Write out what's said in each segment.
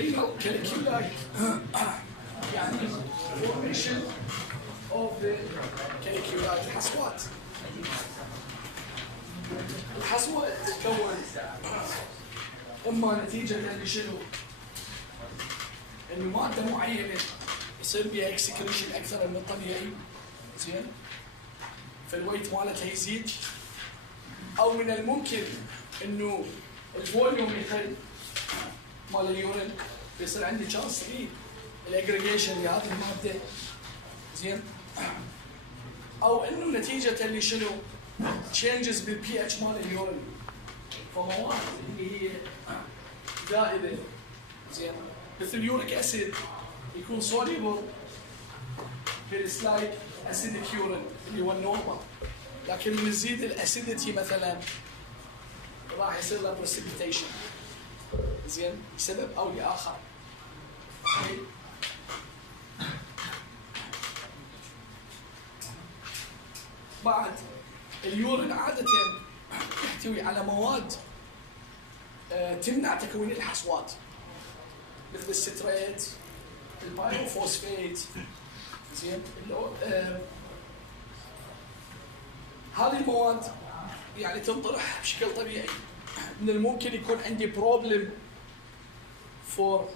renal caliculi يعني formation of the caliculi الحصوات. الحصوة تتكون اما نتيجة لشنو؟ انه مادة معينة يصير بها اكسكريشن اكثر من الطبيعي، زين؟ فالويت مالتها يزيد، او من الممكن انه الفوليوم يقل مال اليورين، بيصير عندي تشانس في الاجريجيشن لهذه المادة، زين؟ او انه نتيجة لشنو؟ تشينجز بالبي اتش مال اليورين، فمواد اللي هي زائدة، زين؟ مثل اليوريك اسيد يكون soluble بالسلايك اسيدك يورين اللي هو النورمال، لكن من يزيد الاسيديتي مثلا راح يصير له بريسبيتيشن، زين؟ لسبب او لاخر. بعد اليورين عادة يحتوي على مواد تمنع تكوين الحصوات مثل الستريت، البايروفوسفيت، زين؟ هذه المواد يعني تنطرح بشكل طبيعي. من الممكن يكون عندي بروبلم فور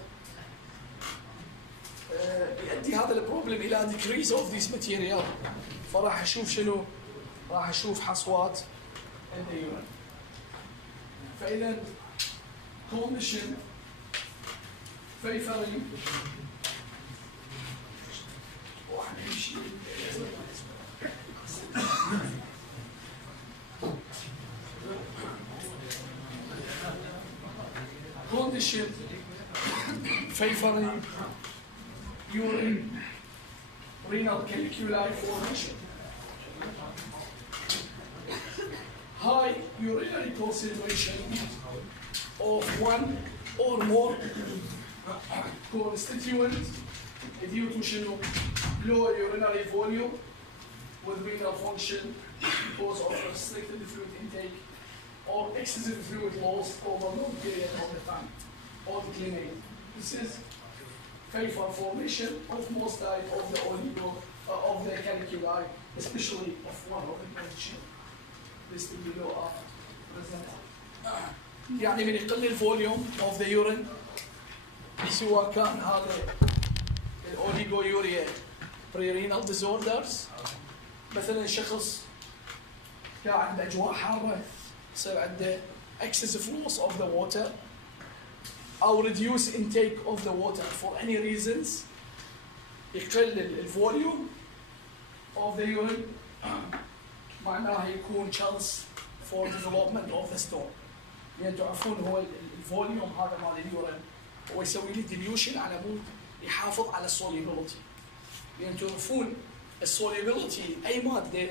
يؤدي هذا البروبلم الى decrease of this material، فراح اشوف شنو؟ راح اشوف حصوات اليورين. فاذا condition favoring condition favoring urine renal caliculi formation. High urinary concentration of one or more constituent due to شنو؟ low urinary volume with renal function because of restricted fluid intake or excessive fluid loss over long period of the time or declinate. This is favor formation of most type of the oligo of the caliculi, especially of one of the condition listed below are present. يعني من يقل الفوليوم of the urine سواء كان هذا الاوليغويوريا بريرينال ديزوردرز، مثلا شخص قاعد باجواء حاره يصير عنده excessive loss of the water او reduce intake of the water for any reasons، يقل الفوليوم of the urine، معناها يكون chance for development of the stone. يعني تعرفون هو الفوليوم هذا مال اليورين هو يسوي لي ديليوشن على مود يحافظ على السوليبيليتي. يعني تعرفون السوليبيليتي اي ماده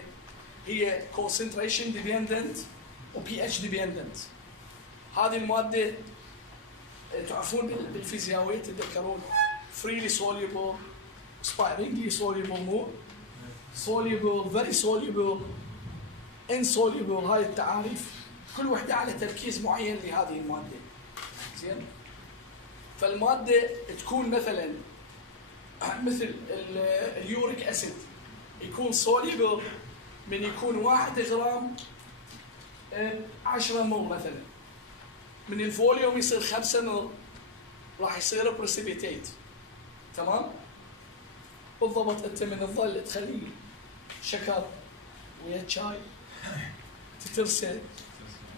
هي concentration dependent و pH dependent. هذه الماده تعرفون بالفيزياء تتذكرون freely soluble sparingly soluble مو soluble very soluble insoluble، هاي التعاريف كل وحده على تركيز معين لهذه الماده، زين؟ فالماده تكون مثلا مثل اليوريك اسيد يكون soluble من يكون 1 غرام 10 مول مثلا، من الفوليوم يصير 5 مول راح يصير بريسيبيتيت، تمام؟ بالضبط انت من الظل تخلي شكر ويا شاي تترسل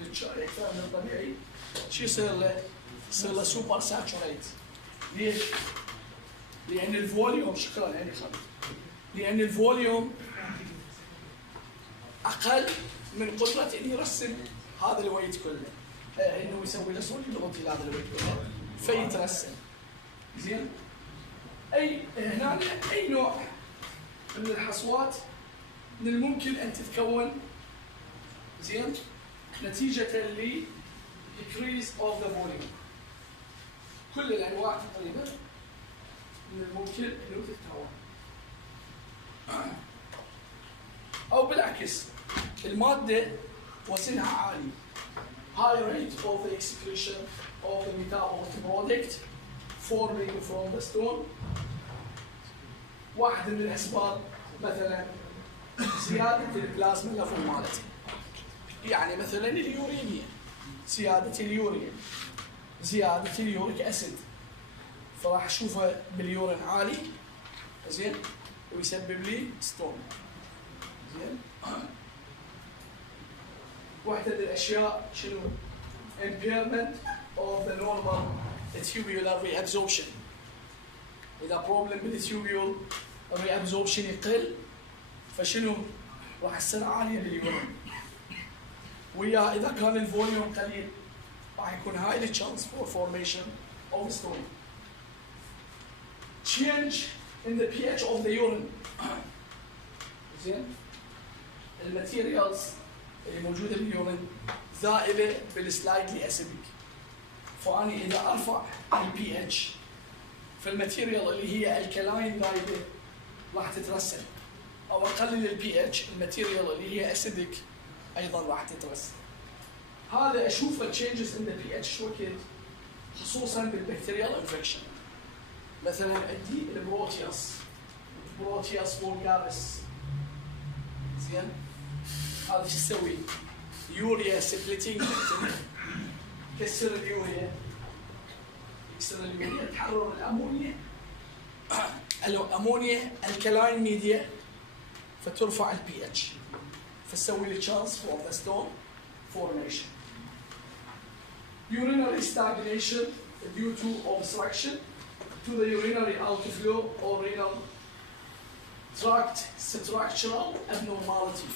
بالشاي اكثر من الطبيعي، شو يصير له؟ يصير له سوبر ساتوريت. ليش؟ لان الفوليوم شكرا يعني خالد، لان الفوليوم اقل من قدره انه يرسم هذا الويت كله، انه يسوي له سوليبيليتي لهذا الويت كله فيترسم، زين؟ اي هنا اي نوع من الحصوات من الممكن ان تتكون، زين؟ نتيجه ل decrease of the volume. كل الانواع تقريبا من الممكن انه تتكون، او بالعكس الماده وزنها عالي high rate of the excretion of the metabolic product forming from the stone. واحدة من الأسباب مثلا زيادة البلازما ليفل مالتي، يعني مثلا اليوريميا، زيادة اليوريا، زيادة اليوريك أسيد، فراح أشوفه باليورين عالي زين ويسبب لي ستون. زين واحدة من الأشياء شنو؟ impairment of the normal tubular reabsorption. إذا problem بالتيوبيول reabsorption يقل فشنو؟ راح تصير عالية باليورين. ويا إذا كان الفوليوم قليل راح يكون high chance for formation of stone. Change in the pH of the urine. زين الماتيريالز اللي موجودة باليورين ذائبة بالسلايدلي اسيدك، فأني إذا أرفع البي اتش فالماتيريال اللي هي الكلاين ذايبة راح تترسب، أو أقلل البي اتش الماتيريال اللي هي اسيدك أيضا راح تترسب. هذا أشوفه changes in the pH وقت خصوصا بالبكتيريال انفكشن. مثلا عندي البروتياس فولجاريس. زين هذا شو يسوي؟ يوريا سبليتنج بكتيريا، يكسر اليوريا، تحرر الامونيا الكلاين ميديا فترفع البي اتش فتسوي لي chance for the stone formation. Urinary stagnation due to obstruction to the urinary outflow or renal tract structural abnormality.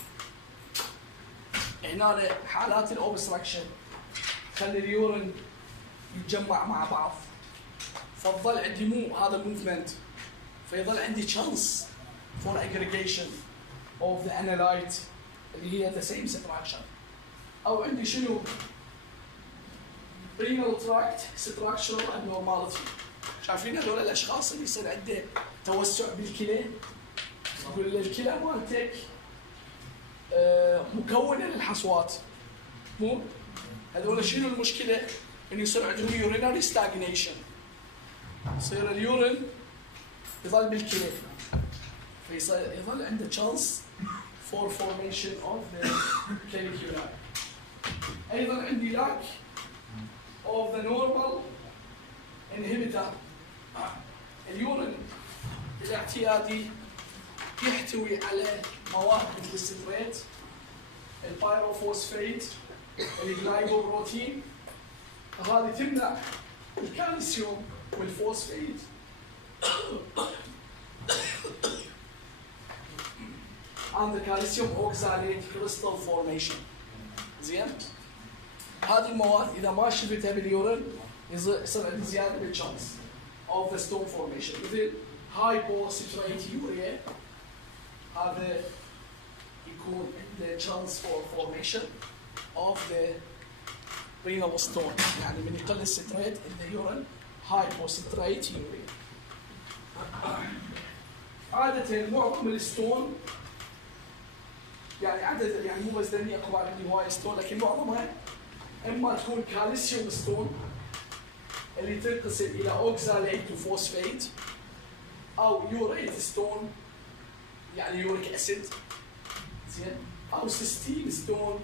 هنا حالات الاوبستراكشن خلي اليورين يتجمع مع بعض فتظل عندي مو هذا الموفمنت، فيظل عندي chance for aggregation of the analyte اللي هي the same structure. او عندي شنو؟ renal tract structural abnormality. شايفين هذول الاشخاص اللي يصير عنده توسع بالكلى؟ يقول الكلى مالتك مكونه للحصوات، مو هذول شنو المشكله؟ انه يصير عندهم يورينري ستاجنيشن، يصير اليورين يظل بالكلى فيصير يظل عنده تشانس فور فورميشن اوف ذا كاليكيولاي. ايضا عندي لاك اوف ذا نورمال انهبيتر. اليورين الاعتيادي يحتوي على مواد مثل الستريت، البايروفوسفيت، الجلايكوبروتين، هذه تمنع الكالسيوم والفوسفيت and the calcium oxalate crystal formation. زين؟ هذه المواد إذا ما شفتها باليورين يصير عندي زيادة بالشانس of the stone formation. مثل hypocytrate هذا يكون the chance for formation of the renal stone، يعني من يقل الستريت in the urine hypocytrate urea. عادة معظم الستون يعني عدد يعني مو بس دنيا اكو عندي هواي ستون، لكن معظمها اما تكون كالسيوم ستون اللي تنقسم الى اوكساليت وفوسفيت، او يوريت ستون يعني يوريك اسيد، زين، او سيستين ستون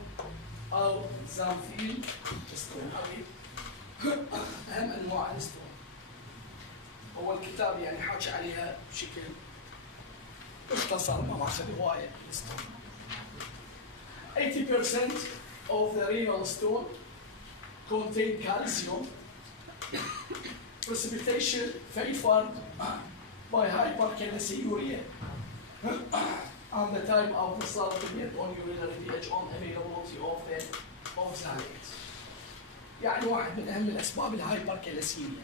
او زانثين ستون. هذه اهم انواع الستون. هو الكتاب يعني حاكي عليها بشكل مختصر ما ماخذ هوايه ستون. 80% of the renal stone contain calcium. Precipitation favored by hypercalciuria and the type of result depend on urinary pH on availability of the oxalate. يعني واحد من اهم الاسباب الهايبركالسيميا.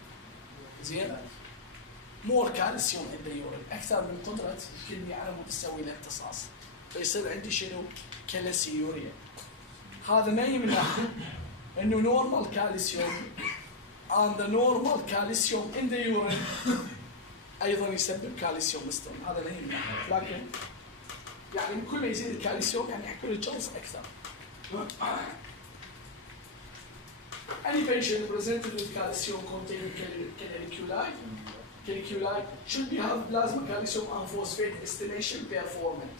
زين؟ مور كالسيوم in the urine اكثر من قدره الكدني على مود تسوي الامتصاص. فيصير عندي شنو؟ كالسيوريا. هذا ما يمنع انه نورمال كالسيوم and the normal calcium in the urine ايضا يسبب كالسيوم ستون. هذا لا يمنع، لكن يعني كل ما يزيد الكالسيوم يعني يكون الجنس اكثر. Any patient presented with calcium-containing caliculi should be have plasma calcium and phosphate estimation performed.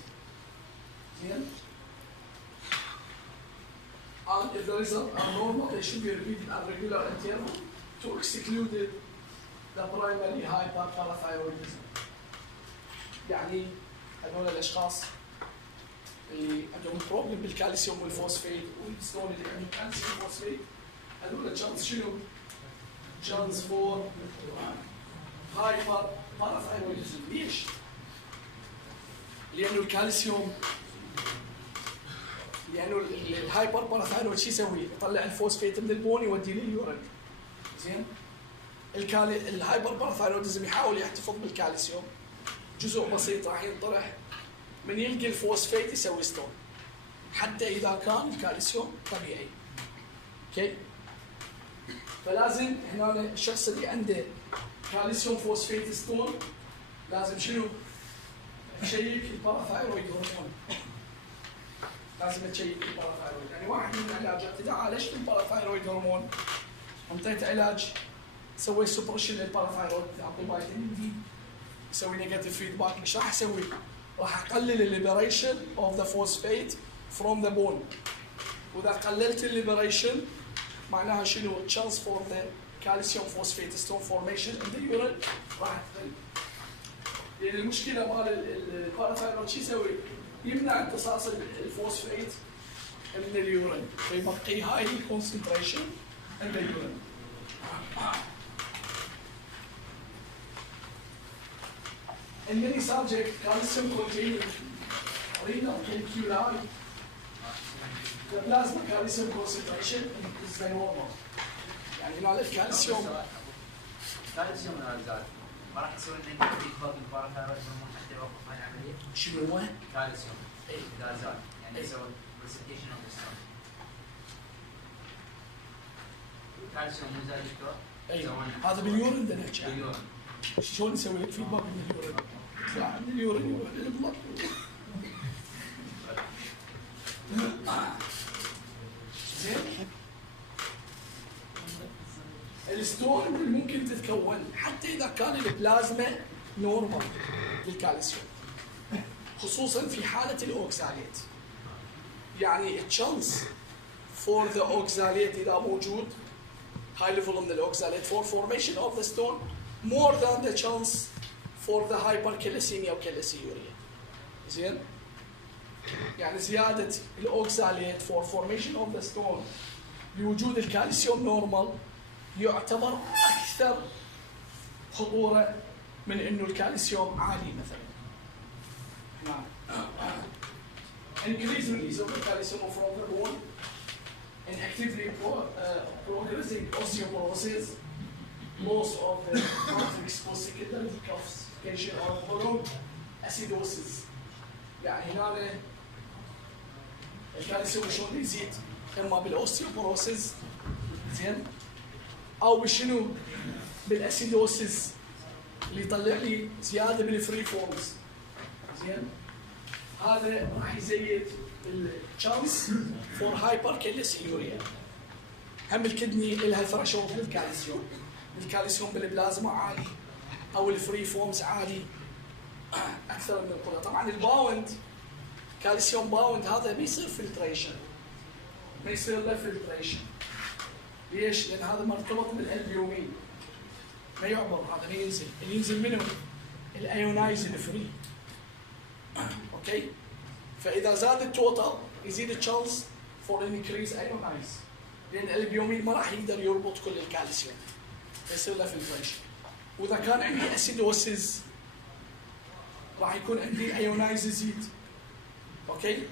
And if the results are normal, they should be repeated at regular interval to exclude the primary hyperparathyroidism. يعني هذول الاشخاص اللي عندهم بروبلم بالكالسيوم والفوسفيت والستون اللي عندهم كالسيوم وفوسفيت هذول تشانس شنو؟ تشانس فور هايبر باراثايرويدزم. ليش؟ لأنه الكالسيوم لأنه الهايبر باراثايرويد شو يسوي؟ يطلع الفوسفيت من البون يوديه لليورين. زين؟ الهايبر باراثايرويدزم يحاول يحتفظ بالكالسيوم، جزء بسيط راح ينطرح من يلقي الفوسفيت يسوي ستون حتى إذا كان الكالسيوم طبيعي. اوكي؟ فلازم هنا الشخص اللي عنده كالسيوم فوسفيت ستون لازم شنو؟ تشيك الباراثايرويد هرمون. لازم تشيك الباراثايرويد، يعني واحد من العلاجات اذا عالجت الباراثايرويد هرمون انطيت علاج سوي سوبريشن للباراثايرويد تعطي فيتامين دي يسوي نيجاتيف فيدباك، ايش راح اسوي؟ راح اقلل الليبريشن اوف ذا فوسفيت فروم ذا بون، واذا قللت الليبريشن معناها شنو؟ تشانس فور ذا كالسيوم فوسفيت ستون فورميشن ان ذا يورين راح تقل. لان المشكله مال الباراثايرويد شو يسوي؟ يمنع امتصاص الفوسفيت من اليورين فيبقي هاي كونسنتريشن in the urine. In many subjects, calcium-containing renal caliculi, the plasma calcium concentration is the normal. يعني هنا الكالسيوم كالسيوم زاد ما راح يسوي لنا فيدباك الباراثايرويد هرمون حتى يوقف هاي العمليه؟ شنو هو؟ كالسيوم اذا زاد يعني يسوي بريسبتيشن اوف ستون. الكالسيوم مو زاد دكتور؟ هذا باليورين بدنا نحكي عنه. باليورين. شلون نسوي لك فيدباك من اليورين؟ لا من اليورين يروح للبلد. زين؟ الستون اللي ممكن تتكون حتى اذا كان البلازما نورمال للكالسيوم، خصوصا في حاله الاوكساليت. يعني التشانس فور ذا اوكساليت اذا موجود هاي ليفل من الاوكساليت فور فورميشن اوف ذا ستون more than the chance for the hypercalcemia وكالسيوريا. زين؟ يعني زياده الاوكساليت for formation of the stone بوجود الكالسيوم نورمال يعتبر اكثر خطوره من انه الكالسيوم عالي مثلا. نعم. Increase release of the calcium from the bone and actively progressing osteoporosis, loss of the matrix for secondary calcification or prolonged acidosis. يعني هنا الكالسيوم شلون يزيد؟ اما بالاوستيوبروسيس زين او بشنو؟ بالاسيدوسيس اللي يطلع لي زياده بالفري فورمز. زين هذا راح يزيد التشانس فور هايبر كالسيوريا. هم الكدني لها ثريشولد للكالسيوم، الكالسيوم بالبلازما عالي او الفري فورمز عالي اكثر من القدره. طبعا الباوند كالسيوم باوند هذا ما يصير فلتريشن، ما يصير له فلتريشن. ليش؟ لان هذا مرتبط بالالبيومين ما يعبر، هذا ما ينزل، اللي ينزل منه الايونايز الفري. اوكي؟ فاذا زاد التوتال يزيد التشانس فور انكريز ايونايز، لان الالبيومين ما راح يقدر يربط كل الكالسيوم فيصير له فلتريشن. واذا كان عندي اسيدوسيس راح يكون عندي ايونايز يزيد. اوكي؟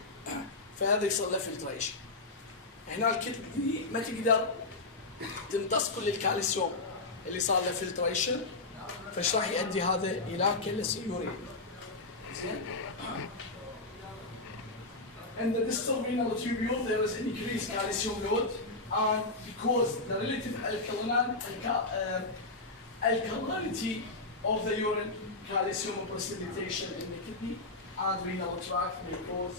فهذا يصير له فلتريشن. هنا الكدني ما تقدر تمتص كل الكالسيوم اللي صار له فلتريشن، فايش راح يؤدي هذا الى كالسيوريا. زين؟ In the distal renal tubule there is increased calcium load, and because the relative alkalinity of the urine, calcium precipitation in the kidney and renal tract may cause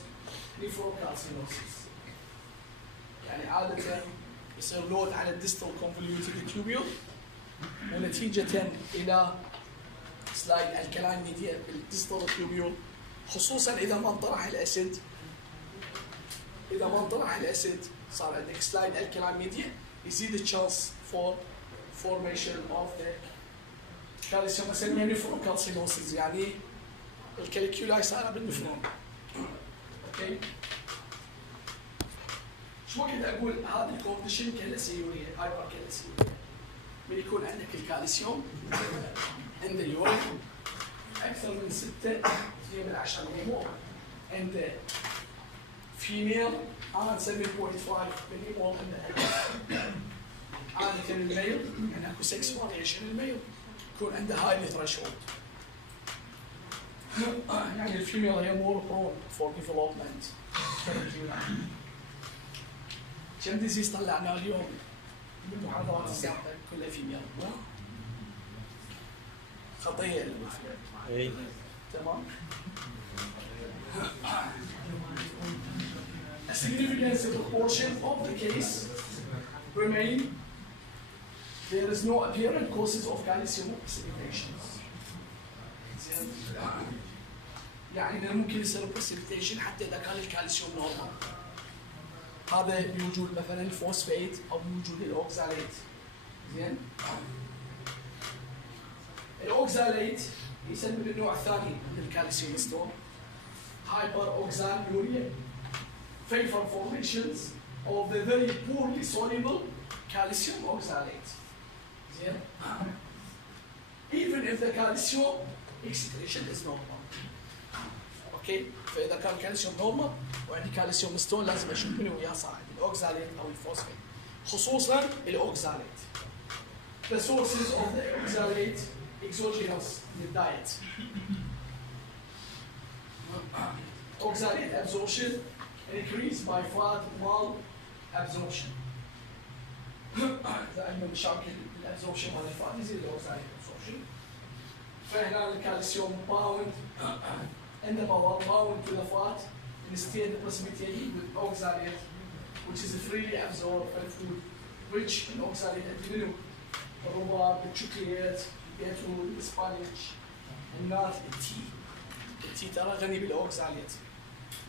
nephrocalcinosis. يعني عادة يصير لود على الديستال كونفوليوتد تيوبيول، ونتيجة إلى سلايد الكلاين ميديا بالديستال تيوبيول، خصوصا إذا ما انطرح الأسيد. إذا ما انطرح الأسيد صار عندك سلايد الكلاين ميديا، يزيد الشانس فور فورميشن اوف ذا كالسيوم، اسميها نفرون كالسينوسيس، يعني الكاليكيولاي صار بالنفرون. اوكي. شو وقت اقول هذه الكونديشن كالسيوريا، هايبر كالسيوريا، من يكون عندك الكالسيوم عند اليورين اكثر من 6 من 10 مليمول، عند فيميل انا 7.5 مليمول عندها. عادة الميل يعني اكو 6 فاريشن، الميل يكون عنده هاي ثريشولد. يعني الفيميل هي مور برون فور ديفلوبمنت. كم ديزيز طلعنا اليوم بالمحاضرات السابقة كلها فيميل؟ خطية اي تمام. A significant proportion of the case remain. There is no apparent causes of calcium precipitation. يعني ممكن يصير precipitation حتى إذا كان الكالسيوم نورمال. هذا بوجود مثلا الفوسفيت أو بوجود الأوكزاليت. زين. الأوكزاليت يسبب النوع الثاني من الكالسيوم ستون. هايبر أوكزاليوريا. Favor formations of the very poorly soluble calcium oxalate. Even if the calcium excretion is normal. اوكي، فاذا كان كالسيوم نورمال وعندي كالسيوم ستون لازم اشوف منه وياه صاعد، الاوكزاليت او الفوسفيت، خصوصا الاوكزاليت. The sources of the oxalate exogenous in the diet. Oxalate absorption increased by fat mal absorption. إذا عندنا مشاكل بالابزوربشن مال الفات يزيد الاوكساليت ابزوربشن. فهنا الكالسيوم باوند عندما باوند to the fat instead precipitated with oxalate which is freely absorbed by food rich in oxalate منه الرباب، الشوكولات، البيترول، الاسبانيش، النات، التي. التي ترى غني بالاوكساليت.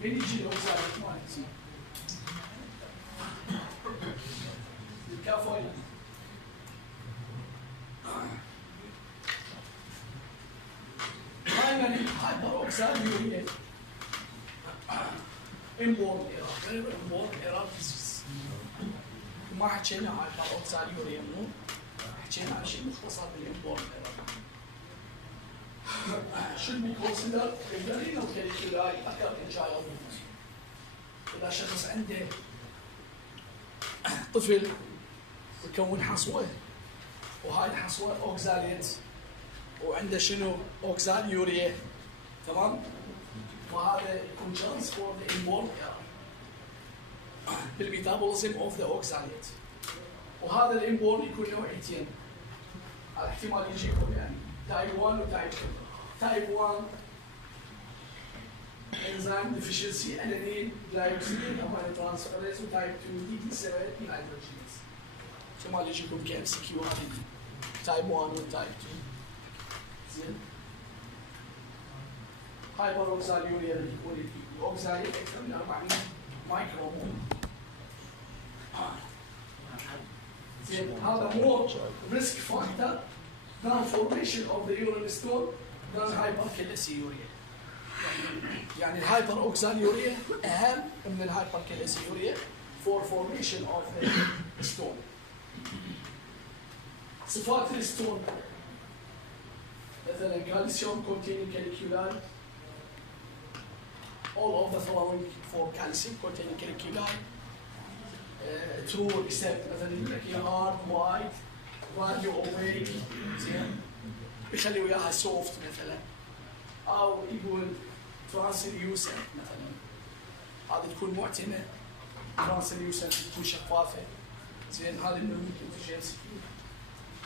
من يجي الاوكساليت مالتي؟ الكافوين. Primary hyperoxaluria, inborn error, very inborn error disease. وما حكينا عن hyperoxaluria مو، حكينا عن شيء مختصر بالinborn error. Should be considered a very low calculi occur in childhood. إذا شخص عنده طفل يكون حصوة، وهاي الحصوة اوكزاليت، وعنده شنو؟ اوكزاليوريا، تمام؟ وهذا يكون chance for the inborn error بالميتابوليزم اوف ذا اوكزاليت. وهذا الانبورن يكون نوعيتين، على احتمال يجيكم يعني تايب 1 وتايب 2. تايب 1 enzyme deficiency alanine glycoside aminotransferase، وتايب 2 DD7 dehydrogenase. احتمال يجيكم كام سي كيو هذه تايب 1 وتايب 2. زين. هايبر اوكزاليوريا اللي يكون الاوكزاليت اكثر من 400 مايكرومول. زين، هذا more risk factor than formation of the urine stone than hypercalciuria. يعني الهايبر اوكزاليوريا اهم من الهايبركالسيوريا for formation of the stone. صفات الستون مثلا calcium containing caliculi. All of the following for calcium containing caliculi true except مثلا هي hard, white, value opaque. زين، بيخلي وياها soft مثلا، أو يقول translucent مثلا، هذه تكون معتمة. translucent تكون شفافة. زين، هذه من ممكن تجي MCQ.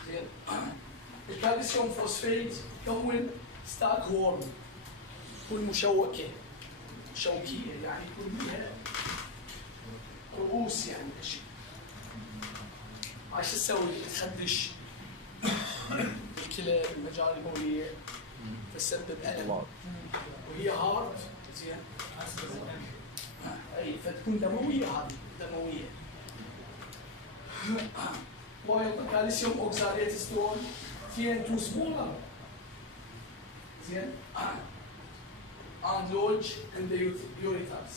زين. الكالسيوم فوسفيت يكون ستاك هورن، تكون مشوكة، شوكية، يعني يكون بها رؤوس يعني هالشيء. عايش تسوي؟ تخدش الكلى المجاري البوليه تسبب الم وهي هارد زين اي فتكون دمويه هذه دمويه. while calcium oxalate stone Tn2 smaller زين and lodge in the ureters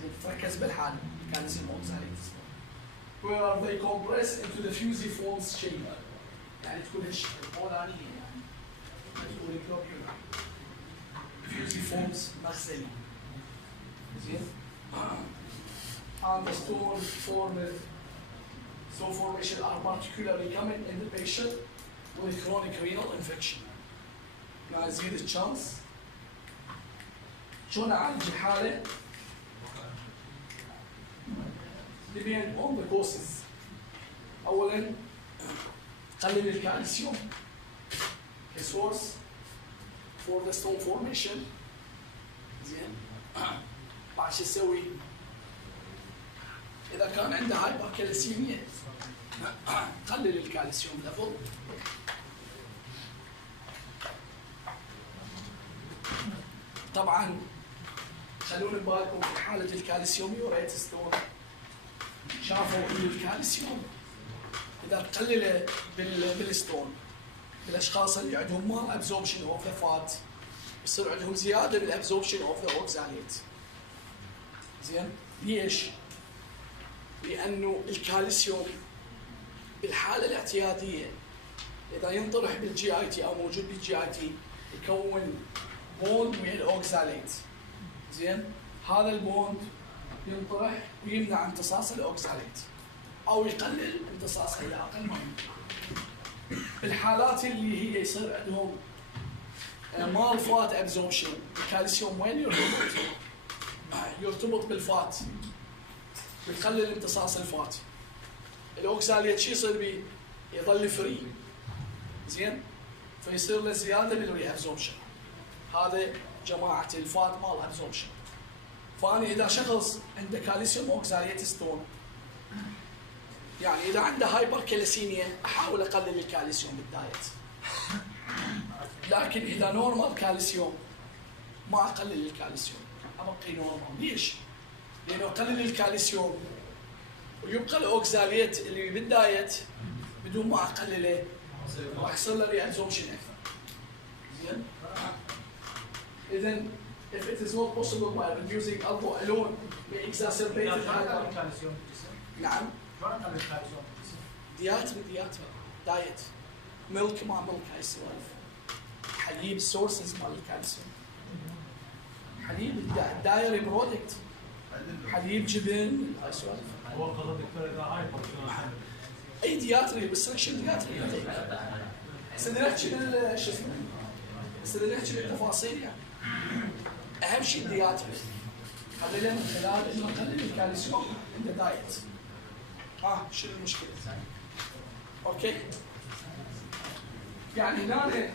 زين تركز بالحال calcium oxalate stone where they compress into the fusiform chamber يعني تكون هالشكل البولانيه يعني تكون globular fusiforms مغزلي زين and the stone formed so formation are particularly common in the patient with chronic renal infection. مع زيادة الشانس شلون نعالج الحالة؟ depend on the causes. أولاً قلل الكالسيوم source for the stone formation. زين بعد شو تسوي؟ إذا كان عنده هايبركالسيميا قلل الكالسيوم ليفل. طبعا خلونا ببالكم في حالة الكالسيوم يوريت ستون شافوا إن الكالسيوم إذا تقلله بالستون بالأشخاص اللي عندهم مال أبزوربشن أوف ذا فات يصير عندهم زيادة بالأبزوربشن أوف ذا أوكساليت. زين ليش؟ لأنه الكالسيوم بالحالة الاعتيادية إذا ينطرح بالجي اي تي أو موجود بالجي اي تي يكون بوند ويا الأوكساليت. زين هذا البوند ينطرح ويمنع امتصاص الأوكساليت أو يقلل امتصاصه إلى أقل ما يمكن. بالحالات اللي هي يصير عندهم مال فات ابزوربشن الكالسيوم وين يرتبط؟ يرتبط بالفات بتقلل امتصاص الفات. الاوكساليت شو يصير بيه؟ يظل فري زين فيصير له زياده بالري ابزوربشن. هذا جماعه الفات مال ابزوربشن. فانا اذا شخص عنده كالسيوم اوكساليت ستون يعني اذا عنده هايبر كالسيميا احاول اقلل الكالسيوم بالدايت. لكن اذا نورمال كالسيوم ما اقلل الكالسيوم ابقي نورمال. ليش؟ لانه اقلل الكالسيوم ويبقى الاوكساليت اللي بالدايت بدون ما اقلله راح يصير له ري ابزوربشن اكثر. زين؟ اذا if it is not possible by reducing alpha alone may exacerbate the نعم دايت ملك مع ملك هاي السوالف. حليب سورسز مال الكالسيوم حليب الدايري برودكت حليب جبن هاي السوالف. هو قصد دكتور اذا هايبر اي دياتري بالسكشن دياتري بس بدنا نحكي شو اسمه بس بدنا نحكي بالتفاصيل يعني. اهم شيء الدياتري قلله من خلال انه نقلل الكالسيوم عند دايت. شو المشكله؟ اوكي يعني هنا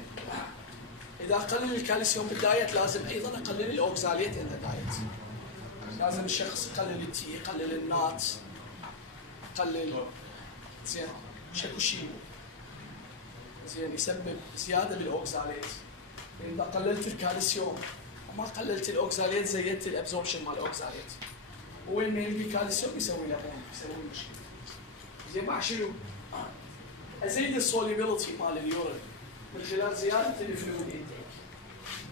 اذا قلل الكالسيوم بالدايت لازم ايضا اقلل الاوكساليت عند دايت. لازم الشخص يقلل التي يقلل النات يقلل زين شاكوشيمو زين يسبب زياده بالاوكساليت. اذا قللت الكالسيوم وما قللت الاوكساليت زيدت الابزوربشن مال الاوكساليت. وين ما يلقي كالسيوم يسوي له بوند يسوي مشكله. زين مع شنو؟ ازيد السوليبيليتي مال اليورين من خلال زياده الفلويد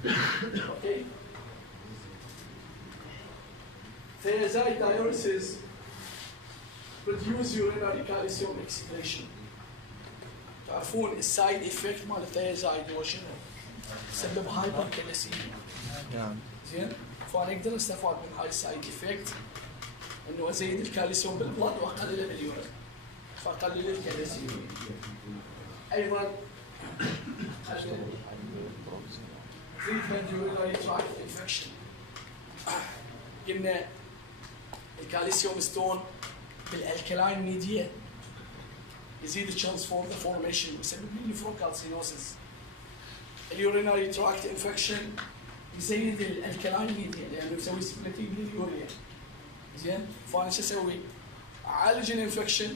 انتيك. اوكي؟ thiazide diuresis reduce urinary calcium excretion. تعرفون السايد افكت مال الثيازايد هو شنو؟ يسبب هايبر كالسيميا. نعم. زين؟ فانا اقدر استفاد من هاي السايد افكت انه ازيد الكالسيوم بالبلد واقلله باليورين. فاقلل الكالسيوم. ايضا treatment urinary tract infection. قلنا الكالسيوم ستون بالالكلاين ميديا يزيد الشانس فور ذا فورميشن ويسبب لي نفروكالسينوسيس. اليورينري تراكت انفكشن يزيد الالكلاين ميديا لانه يسوي سبليتنج لليوريا. زين؟ فانا شو اسوي؟ اعالج الانفكشن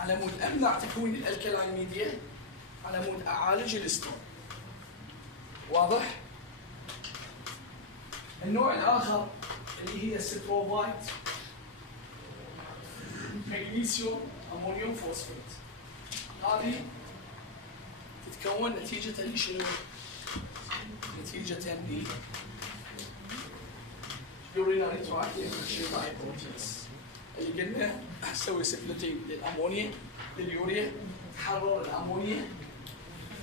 على مود امنع تكوين الالكلاين ميديا، على مود اعالج الستون. واضح؟ النوع الاخر اللي هي الستروفايت مغنيسيوم امونيوم فوسفات. هذه تتكون نتيجة لشنو؟ نتيجة ل urinary tract infection hypertension اللي قلنا نسوي سبلتين للامونيا لليوريا، تحرر الامونيا.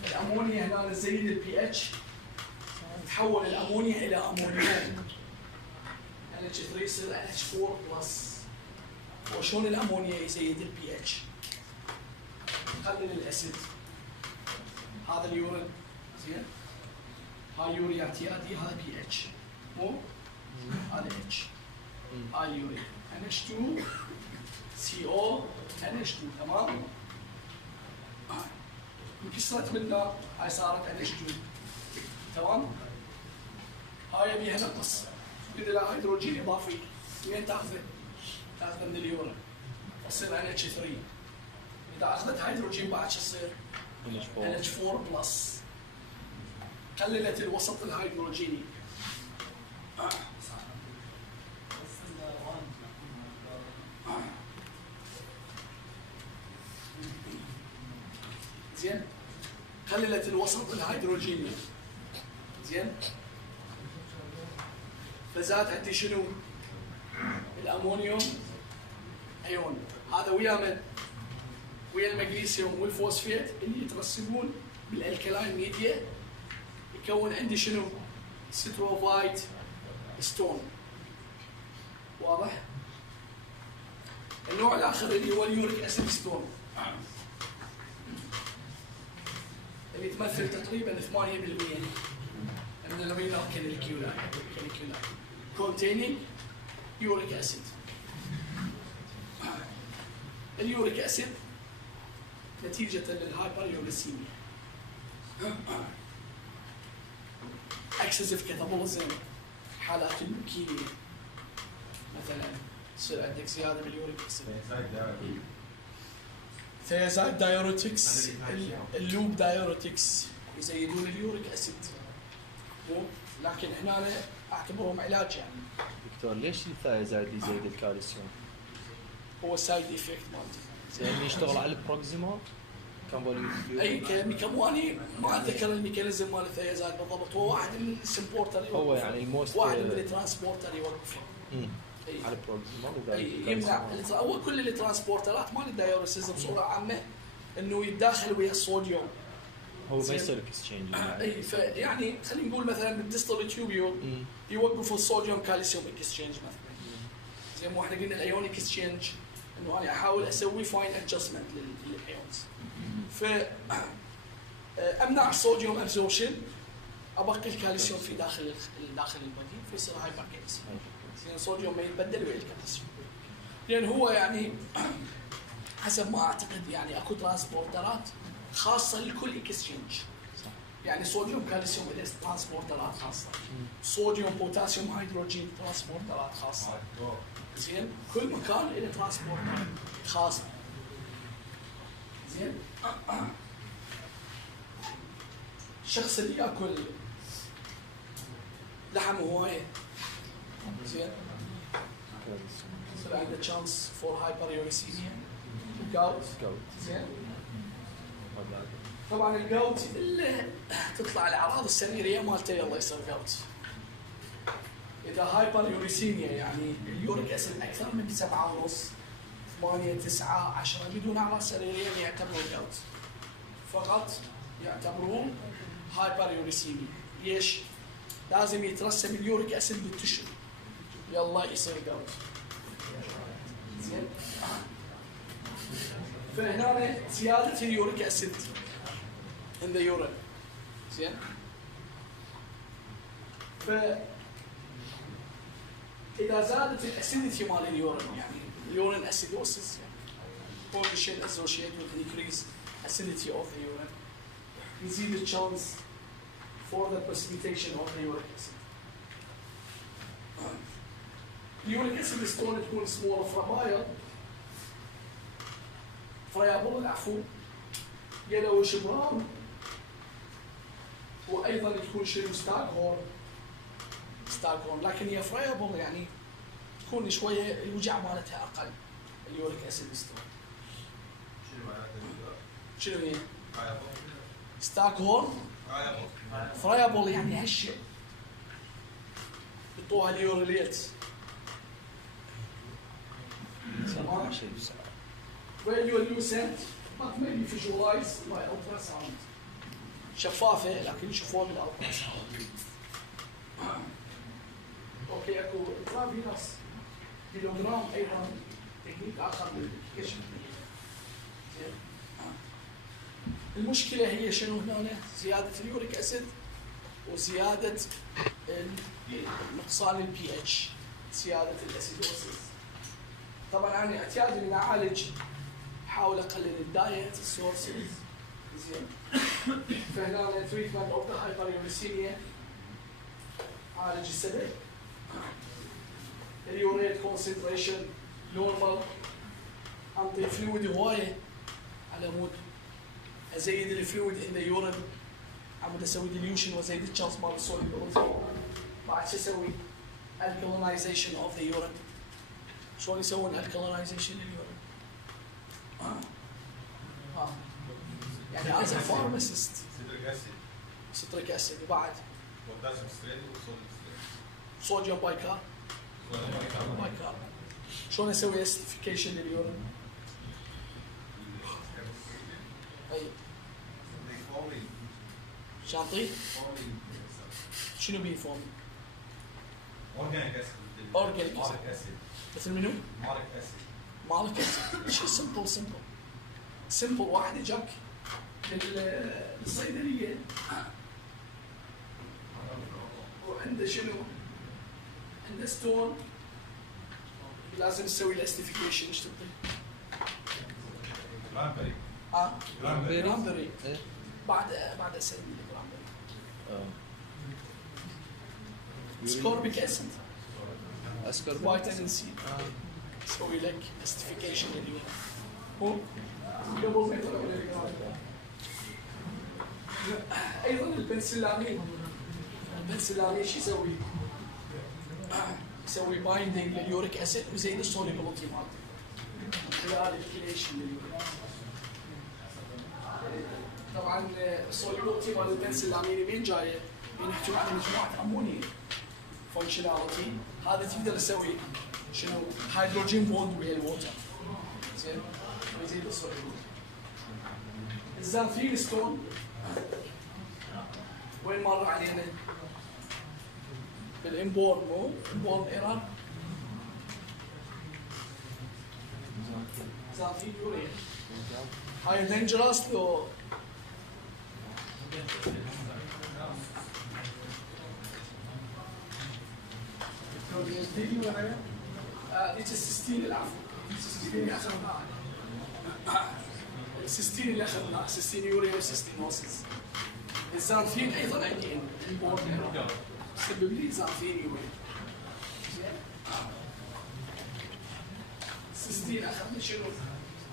الامونيا هنا نزيد البي اتش، تحول الامونيا الى امونيوم NH3 يصير NH4 بلس. وشون الامونيا يزيد البي اتش؟ يقلل الاسيد. هذا اليورين زين، هاي يوريا اعتيادي، هذا بي اتش مو هذا اتش، هاي اليوريا NH2 CO NH2 تمام. انكسرت منها هاي صارت NH2 تمام. هاي بيها نقص، بدي لها هيدروجين اضافي، وين تاخذه؟ تاخذه من اليورين تصير NH3. اذا اخذت هيدروجين بعد شو يصير؟ NH4 بلس. قللت الوسط الهيدروجيني. زين؟ قللت الوسط الهيدروجيني. زين؟ فزاد عندي شنو؟ الامونيوم ايون. هذا ويا من؟ ويا المغنيسيوم والفوسفات اللي يترسبون بالالكلاين ميديا، يكون عندي شنو؟ ستروفايت ستون. واضح؟ النوع الاخر اللي هو اليوريك اسيد ستون اللي تمثل تقريبا 8% من الرينال كانيكيولا containing uric acid. اليوريك اسيد نتيجة للهايبريوريسيميا، اكسسيف كاتابوليزم، حالات اللوكيميا مثلا يصير عندك زيادة باليوريك اسيد. ثيازايد دايوريتكس، اللوب دايوريتكس يزيدون اليوريك اسيد، لكن هنا اعتبرهم علاج يعني. دكتور ليش الثايازايد يزيد الكالسيوم؟ هو سايد افكت مالته. يعني يشتغل على البروكسيما اي كميكاني ما اتذكر الميكانيزم مال الثيازايد بالضبط. هو واحد من السمبورتر يوقفه، هو يعني الموست واحد من الترانسبورتر يوقفه. على البروكسيما اي يمنع. هو كل الترانسبورترات مال الدايوريسيس بصوره عامه انه يتداخل ويا الصوديوم. هو ما يصير اكسشينج. اي فيعني خلينا نقول مثلا بالديستال تيوبيول يوقفوا الصوديوم كالسيوم اكسشينج مثلا. زي ما احنا قلنا الايونيك اكسشينج، انه انا احاول اسوي فاين ادجستمنت للايونز. ف امنع الصوديوم ابزوربشن، ابقي الكالسيوم في داخل البديل، فيصير هايبر كالسيوم. زين الصوديوم ما يتبدل ويا الكالسيوم، لان هو يعني حسب ما اعتقد يعني اكو ترانسبورترات خاصه لكل اكسشينج. يعني صوديوم كالسيوم له ترانسبورترات خاصه، صوديوم بوتاسيوم هيدروجين ترانسبورترات خاصه. زين كل مكان له ترانسبورتر خاص. زين الشخص اللي ياكل لحم هوايه زين يصير عنده تشانس فور هايبريوريسيميا وجاوت. زين طبعا الجاوت اللي تطلع الاعراض السريريه مالته يلا يصير جاوت. اذا هايبريوريسيميا يعني اليوريك اسيد اكثر من 7.5 8 9 10 بدون اعراض سريريه يعتبرون جاوت، فقط يعتبرون هايبريوريسيميا. ليش؟ لازم يترسب اليوريك اسيد بالتشو يلا يصير جاوت. زين فهنا زياده اليوريك اسيد in the urine. زين ف اذا زادت الاسيديتي مال اليورين يعني اليورين اسيدوسيس يعني condition associated with increased acidity of the urine يزيد الشانس for the precipitation of the uric acid. اليوريك اسيد ستون تكون سمول فرابايل فريابل العفو يلوش براون، وايضا تكون شنو ستاغهورن، لكن هي فريابل يعني تكون شويه الوجع مالتها اقل. اليوريك اسيد ستون شنو هي؟ ستاغهورن فريابل يعني هشه يعطوها اليوريليت. شيء بسرعة. radiolucent but maybe visualized by ultrasound. شفافة لكن يشوفوها بالالتراساوند. اوكي اكو انترافينوس كيلوغرام ايضا تكنيك اخر للكشف. المشكلة هي شنو هنا؟ زيادة اليوريك اسيد وزيادة نقصان البي اتش، زيادة الاسيدوسيس. طبعا انا اعتيادي اني اعالج احاول اقلل الدايت السورسز زين. فهنا تريتمنت اوف ذا هايبريوريسيميا اعالج السبب. اليوريت كونسنتريشن نورمال، انطي فلويد هوايه على مود ازيد الفلويد ان ذا يورين، عمود اسوي ديليوشن وازيد الشانس مال السوليبيليتي. بعد شو اسوي؟ alkalinization اوف ذا يورين. شلون يسوون alkalinization لليورين؟ يعني از فارماسيست ستريك اسيد وبعد صوديوم بايكار. شلون اسوي استيفيكيشن لليورين؟ اي شاطي شنو بيفهم؟ اورجانيك اسيد مثل منو؟ مالك اسيد. شيء سمبل واحد جاك بالصيدليه وعنده شنو؟ عنده ستون، لازم تسوي له استيفيكيشن. ايش تبغي؟ جرامبري. إيه؟ بعد اسوي جرامبري. سكوربيك اسيد، فيتامين سي. اسوي لك استيفيكيشن اليوم. هو قبل ما يطلع من الجرام. ايضا البنسلامين شو يسوي؟ يسوي بايندينج لليوريك اسيد ويزيد السوليبيليتي مالته من خلال الكليشن لليوريك. طبعا السوليبيليتي مال البنسلامين من جايه؟ يحكوا عن مجموعه امونيا فانكشناليتي، هذا تقدر تسوي شنو؟ هيدروجين بوند ويا الووتر زين ويزيد السوليبيليتي. الزانثين ستون وين مر علينا؟ بالانبورن انبورن ايران. زانثين يوريا هاي دينجرس لو ديك السيستين العفو، السيستين اللي اخذناها، السيستين اللي اخذناها سيستين يوريا وسيستينوسيس. الزانثين ايضا عندي انبورن سبب لي زانثين يوريا. السيستين اخذنا شنو؟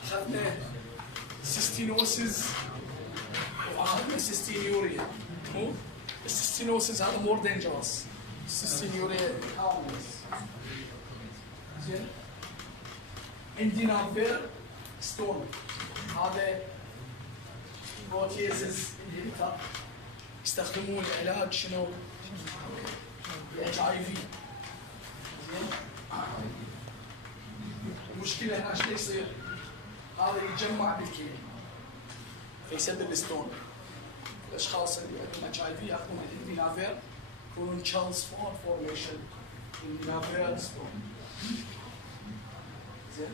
اخذنا سيستينوسيس واخذنا سيستين يوريا. مو السيستينوسيس هذا مور دينجرس، السيستين يوريا هارملس. زين عندي نافير ستون، هذا بروتيزز انهبيتر يستخدمون العلاج شنو؟ الاتش اي في. زين المشكله هنا ايش يصير؟ هذا يتجمع بالكلى فيسبب ستون. الاشخاص اللي عندهم اتش اي في ياخذون الدينافير يكونون تشارلز فورميشن الدينافير ستون. زين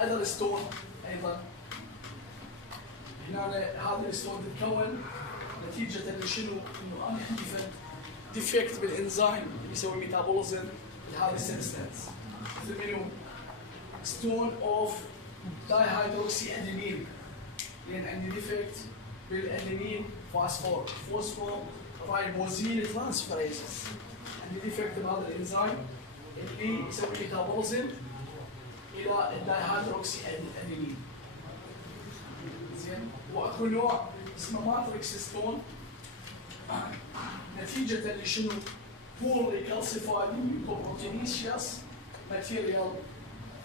اذر ستون ايضا هنا هذا الستون تتكون نتيجه لشنو؟ انه انا عندي ديفكت بالانزيم اللي يسوي ميتابوليزم لهذه السبستانس. مثل منو؟ ستون اوف داي هيدروكسي ادينين، لان عندي ديفكت بالادينين فوسفور رايبوزين ترانسفيريزز. عندي ديفكت بهذا الانزيم اللي يسوي ميتابوليزم الى الدايهيدروكسي ادينين. زين. واكو نوع اسمه ماتريكس ستون نتيجة لشنو؟ poorly calcified mucoproteinaceous material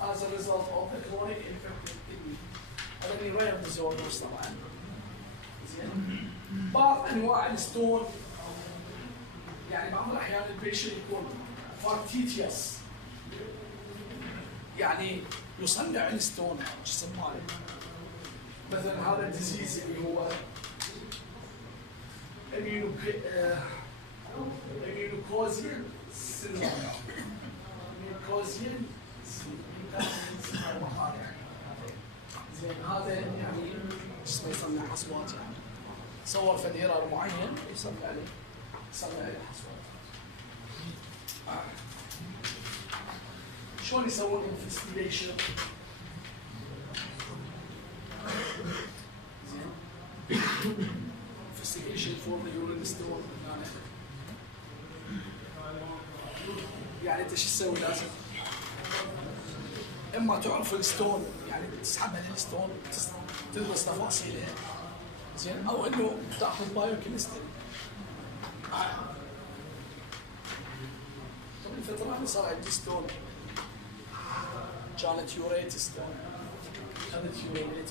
as a result of the chronic infected kidney. هذا من rare disorders طبعا. زين. بعض انواع الستون يعني بعض الاحيان البيشنت يكون فارتيتيوس يعني يصنع الستون جسم ماله. مثلا هذا الديزيز اللي هو immunocausal syndrome. immunocausal syndrome زين. هذا يعني جسمه يصنع حصوات يعني صور فديرار معين يصنع له حصوات. شلون يسوون انفستيجيشن؟ زين. investigation for the urine stone يعني انت شو تسوي؟ لازم اما تعرف الستون يعني تسحبها للستون تدرس تفاصيلها زين، او انه تاخذ بايو كيمستري. قبل فتره انا صار عندي ستون كانت يوريت ستون كانت يوريت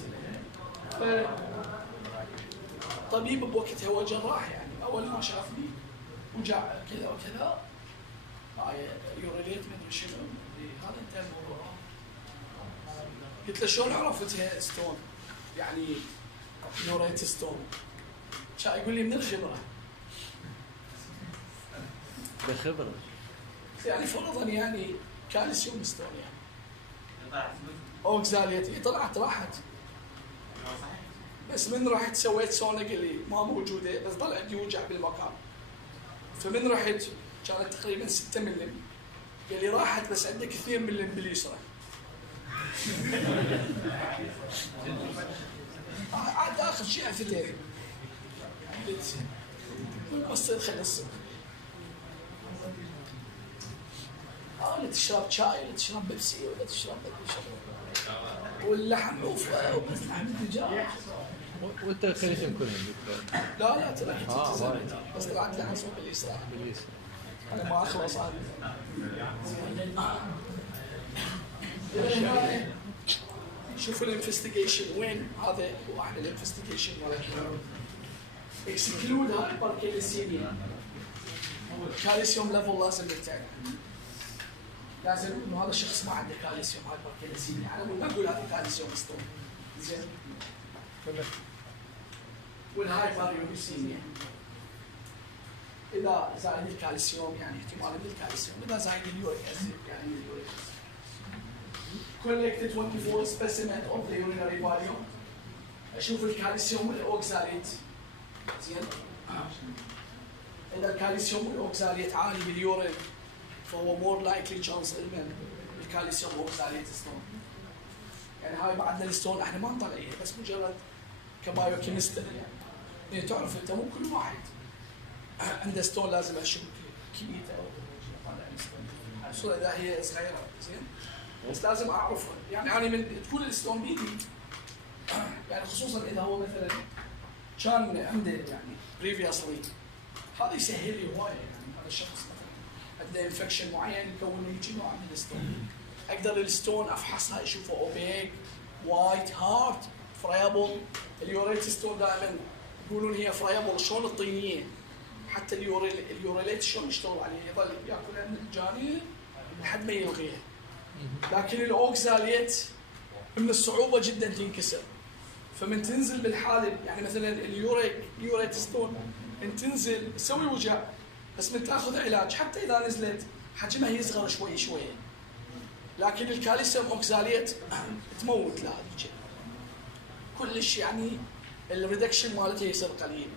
طبيب بوقتها هو جراح يعني اول ما شافني وجع كذا وكذا يوريليت مدري شنو هذا انتهى الموضوع. قلت له شلون عرفتها ستون؟ يعني يوريت ستون. يقول لي من الخبره. بالخبره يعني فرضا يعني كالسيوم ستون يعني اوكزاليتي طلعت راحت بس من رحت سويت سونا قال لي ما موجوده بس ضل عندي وجع بالمكان. فمن رحت كانت تقريبا 6 ملم قال لي راحت بس عندك 2 ملم باليسرى. عاد اخر شيء عفتين قلت بصيت خلص لا تشرب شاي ولا تشرب بيبسي ولا تشرب واللحم وبس لحم الدجاج. وانت الكالسيوم كله؟ لا تركت بس طلعت لحم باليسرى. انا ما اخلص هذا. شوف الانفستيجيشن وين هذا واحد الانفستيجيشن مالتنا. اكسكلود هايبركالسيميا. كالسيوم ليفل لازم نتعرف. لازم انه هذا الشخص ما عنده كالسيوم هايبركالسيميا. انا ما اقول هذا كالسيوم ستون. زين. والهايبريوريسيميا. اذا زايد الكالسيوم يعني احتمال بالكالسيوم، اذا زايد اليوريك اسيد يعني اليوريك اسيد. collected 24 specimen of the urinary volume. اشوف الكالسيوم والاوكساليت. زين. اذا الكالسيوم والاوكساليت عالي باليورين فهو more likely chance من الكالسيوم والاوكساليت ستون. يعني هاي بعدنا الستون احنا ما نطلعيها بس مجرد كبايو كيمستري يعني تعرف انت مو كل واحد عنده ستون لازم اشوف كميته او الصوره اذا هي صغيره زين بس لازم اعرفها. يعني انا من تكون الستون بيدي يعني خصوصا اذا هو مثلا كان عنده يعني بريفيسلي هذا يسهل لي هوايه. يعني هذا الشخص مثلا عنده انفكشن معين يكون لي هيك نوع من الستون اقدر الستون افحصها اشوفه اوبيك وايت هارد فريابل. اليوريت ستون دائما يقولون هي فريابل شلون الطينيه حتى اليوريليت شلون يشتغل عليها يظل ياكلها من الجانب لحد ما يلغيها. لكن الاوكزاليت من الصعوبه جدا تنكسر. فمن تنزل بالحالب يعني مثلا اليوريت ستون ان تنزل تسوي وجع بس من تاخذ علاج حتى اذا نزلت حجمها يصغر شوي شوي. لكن الكالسيوم اوكزاليت تموت لا كلش يعني الريدكشن مالتها يصير قليل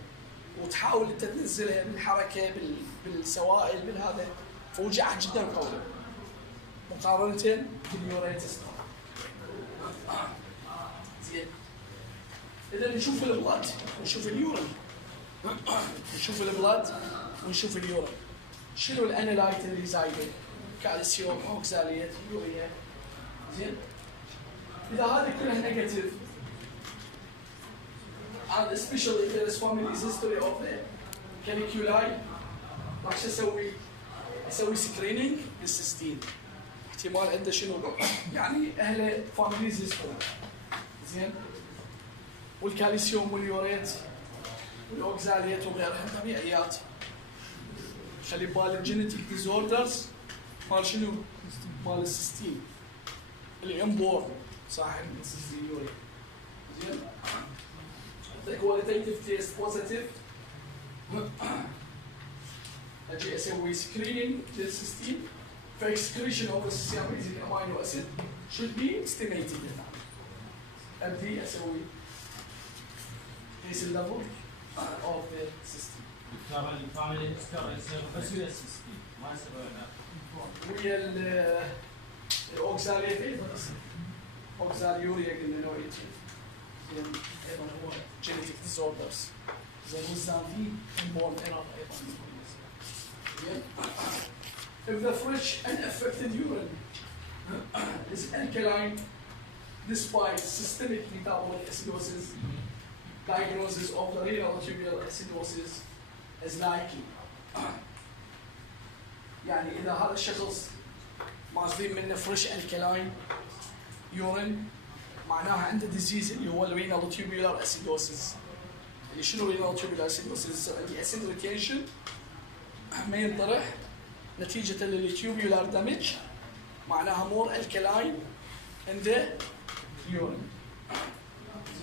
وتحاول انت تنزلها بالحركه بالسوائل بالهذا فوجعها جدا قوي مقارنه باليوريت ستون. زين. اذا نشوف البلاد ونشوف اليورين نشوف البلاد ونشوف اليورين شنو الانالايت اللي زايده؟ كالسيوم اوكزاليت يوريا زين؟ اذا هذه كلها نيجاتيف and especially if there is family history of the caliculi راح شو اسوي؟ اسوي سكريننج للسيستين. احتمال عنده شنو؟ يعني اهله فاميليز هيستوري. زين؟ والكالسيوم واليوريت والاوكزاليت وغيرها طبيعيات. خلي بال الجينيتيك ديزوردرز مال شنو؟ مال السيستين. الانبور صاحب السيستينيوري. زين؟ The qualitative test positive. اجي اسوي سكريننج للسيستين. فاكسكريشن اوف السياميزيك امينو اسيد should be estimated. ابدي اسوي قيس الليفل of the system. دكتور الفاميلي هيستوري يصير بس ويا السيستم ما يصير ويا ويا الاوكساليت ايضا يصير. اوكساليوريا قلنا نوعيتين. زين ايضا هو جينيتيك ديزوردرز. زين والزانفين انبورن ايرور ايضا زين. If the fresh unaffected urine is alkaline despite systemic metabolic acidosis, diagnosis of the renal tubular acidosis is likely. يعني إذا هذا الشخص ماخذين منه fresh alkaline urine معناها عنده disease اللي هو renal tubular acidosis. اللي شنو renal tubular acidosis؟ عندي acid retention ما ينطرح نتيجة للتيوبيولار دامج معناها more alkaline in the urine.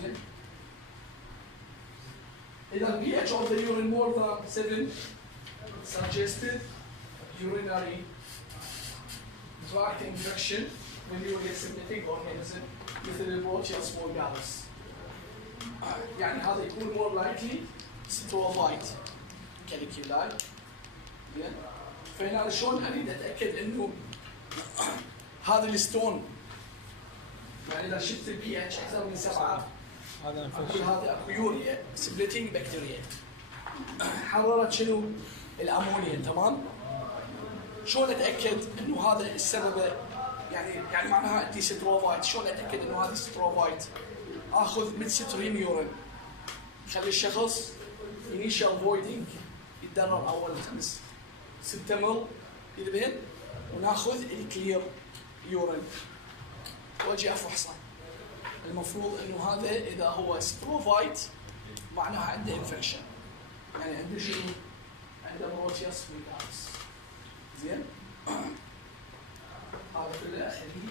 زين. إذا pH of the urine more than 7 suggested urinary tract infection with urea-symptomatic organism مثل البروتيوس فولجاريس. يعني هذا يكون more likely strovite caliculi. زين. فهنا شلون اريد اتاكد انه هذا الستون يعني اذا شفت البي اتش اكثر من 7 هذا اقول هذا اكو يوريا سبليتنج بكتيريا حررت شنو؟ الامونيا. تمام؟ شلون اتاكد انه هذا السبب؟ يعني معناها عندي ستروفايت. شلون اتاكد انه هذا ستروفايت؟ اخذ ميدستريم يورين خلي الشخص انيشال فويدنج يتدرب اول 5-6 مل يذبهن وناخذ الكلير يورين واجي افحصه. المفروض انه هذا اذا هو ستروفايت معناها عنده انفكشن يعني عنده شنو؟ عنده بروتيوس فولجاريس. زين؟ هذا كله اخليه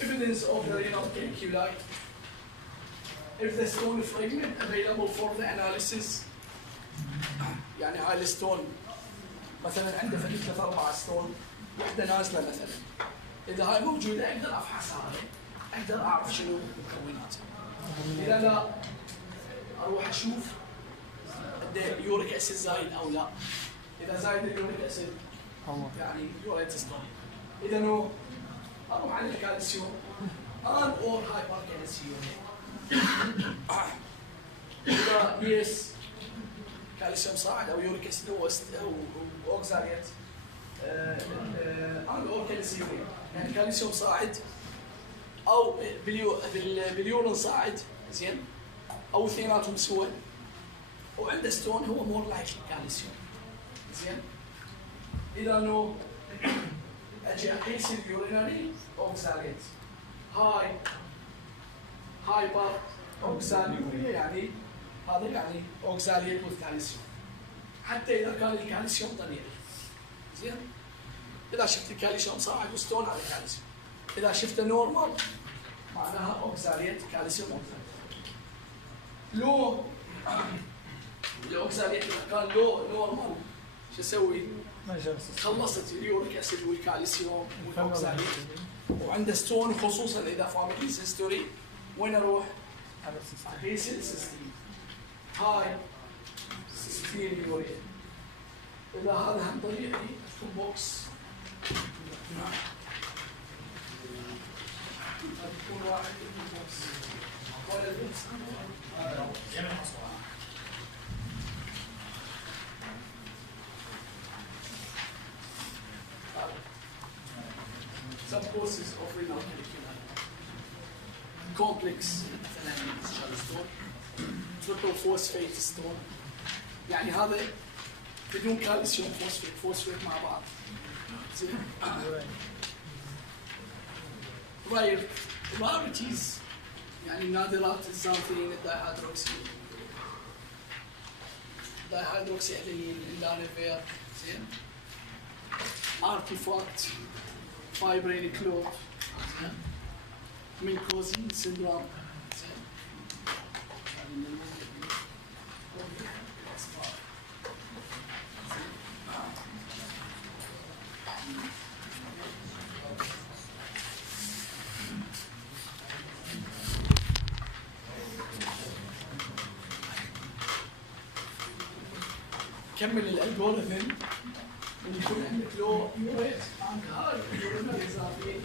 evidence of the renal caliculi. If the stone fragment available for the analysis يعني هاي الستون مثلا عنده فريق 3-4 ستون وحده نازله مثلا اذا هاي موجوده اقدر افحصها اقدر اعرف شنو مكوناتها. اذا لا اروح اشوف عنده يوريك اسيد زايد او لا. اذا زايد اليوريك اسيد يعني يوريت ستون. اذا نو اروح على الكالسيوم ان اور هايبر كالسيوم. اذا يس كالسيوم صاعد او يوريك اسيد او اوكزاليت ان اور كالسيوم يعني كالسيوم صاعد او باليورين صاعد. زين؟ او اثنيناتهم سوا وعنده ستون هو مور لايكلي كالسيوم. زين؟ اذا نو اجي اقيس اليورينري اوكزاليت هايبر اوكزاليوريا يعني هذا يعني اوكزاليت والكالسيوم حتى اذا كان الكالسيوم طبيعي. زين؟ اذا شفت الكالسيوم صاعد وستون على الكالسيوم. اذا شفته نورمال معناها اوكزاليت كالسيوم اوكزاليت. لو الاوكزاليت اذا كان لو نورمال شو اسوي؟ خلصت اليوريك اسيد والكالسيوم والاوكزاليت وعنده ستون خصوصا اذا فاميليز هيستوري وين اروح؟ اقيس السيستين. هاي سيستين يوريا. اذا هذا هم طبيعي اكتب بوكس. هذا يكون واحد يكتب بوكس. يمن مصنوعة. Some causes of renal caliculi. Complex مثلا ستون، triple phosphate stone. يعني هذا بدون كالسيوم فوسفيت مع بعض. زين. rarities يعني نادرات الزانثين الدايهيدروكسي ألينين اللانيفير. زين. artifact فايبرين كلوب من كوزين سيندروم. كمل الالجوريثم اللي يكون عندك لو يوريت عندك هاي يوريت زافين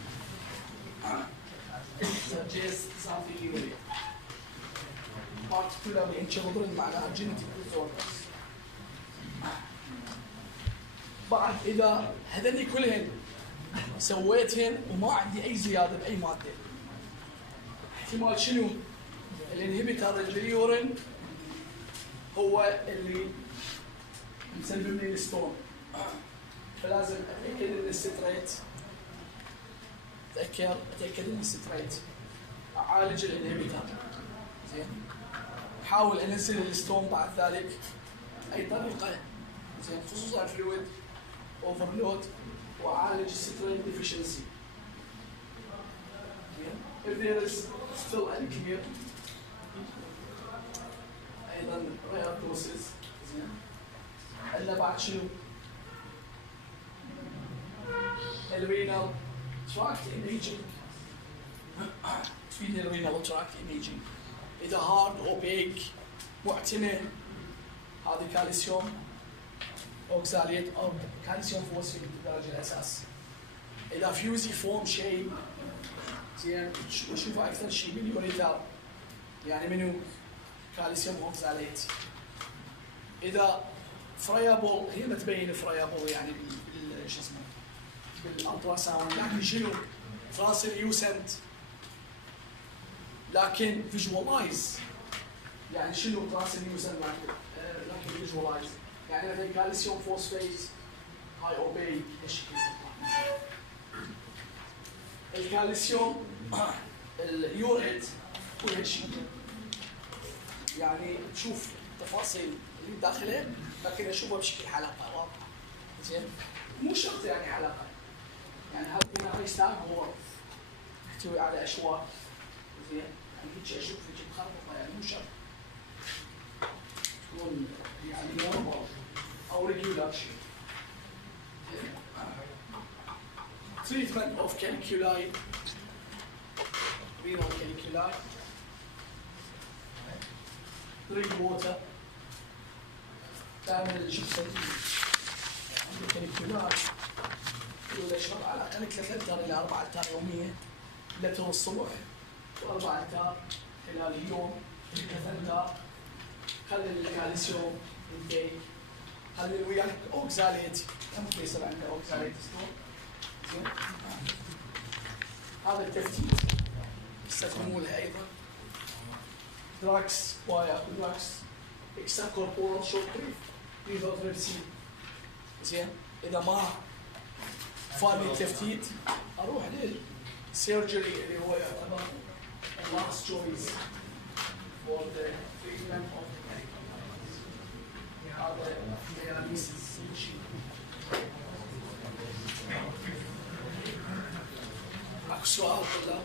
سجست زافين يوريت particularly in children معناها genetic disorders. بعد اذا هذني كلهن سويتهن وما عندي اي زياده باي ماده، احتمال شنو؟ الانهبيتر اليورين هو اللي مسبب لي الستون، فلازم اتاكد ان الستريت اتاكد ان الستريت اعالج الانهبيتر. زين. احاول انزل الستون بعد ذلك اي طريقه، زين، خصوصا فلويد اوفرلود، واعالج الستريت ديفيشنسي. If there is still unclear ايضا rare doses. زين. الا بعد شنو؟ الرينال تراكت ايميجينج. تفيد الرينال تراكت ايميجينج. اذا هارد اوبيك معتمه هذه كالسيوم اوكساليت او كالسيوم فوسفيت بالدرجه الاساس. اذا فيوزي فورم شيء زين نشوفه اكثر شيء باليوريثر، يعني منو؟ كالسيوم اوكساليت. اذا فريابل هي ما تبين فريابل يعني شو اسمه بالالترا ساوند، لكن شنو؟ ترانسليوسنت لكن فيجوالايز. يعني شنو ترانسليوسنت لكن فيجوالايز؟ يعني مثلا كالسيوم فوسفيت هاي اوبي هالشكل. الكالسيوم اليوريت هو هالشكل، يعني تشوف تفاصيل اللي داخله لكن اشوفها بشكل حلقه واضحه. زين. مو شرط يعني حلقه، يعني هذا هاي ستاك هو يحتوي على اشواك. زين. يعني هيك اشوف هيك مخربطه، يعني مو شرط تكون يعني نورمال او ريجولار شيء. treatment of caliculi renal caliculi. drink water. تعمل الجبسة عندك الكلاب يقول اشرب على الاقل 3 امتار الى 4 امتار يوميا، لتر الصبح و4 امتار خلال اليوم، 3 امتار. خلي الكالسيوم انتيك، خلي وياك اوكساليت، ممكن يصير عنده اوكساليت ستون. زين. هذا التفتيت يستخدمونه ايضا. دراكس وايا دراكس اكسترا كوربورال شوك ليفوتريبسين. زين. اذا ما فادني التفتيت اروح للسيرجري اللي هو يعتبر last choice for the treatment of the caliculi. هذا dialysis machine. اكو سؤال ولا؟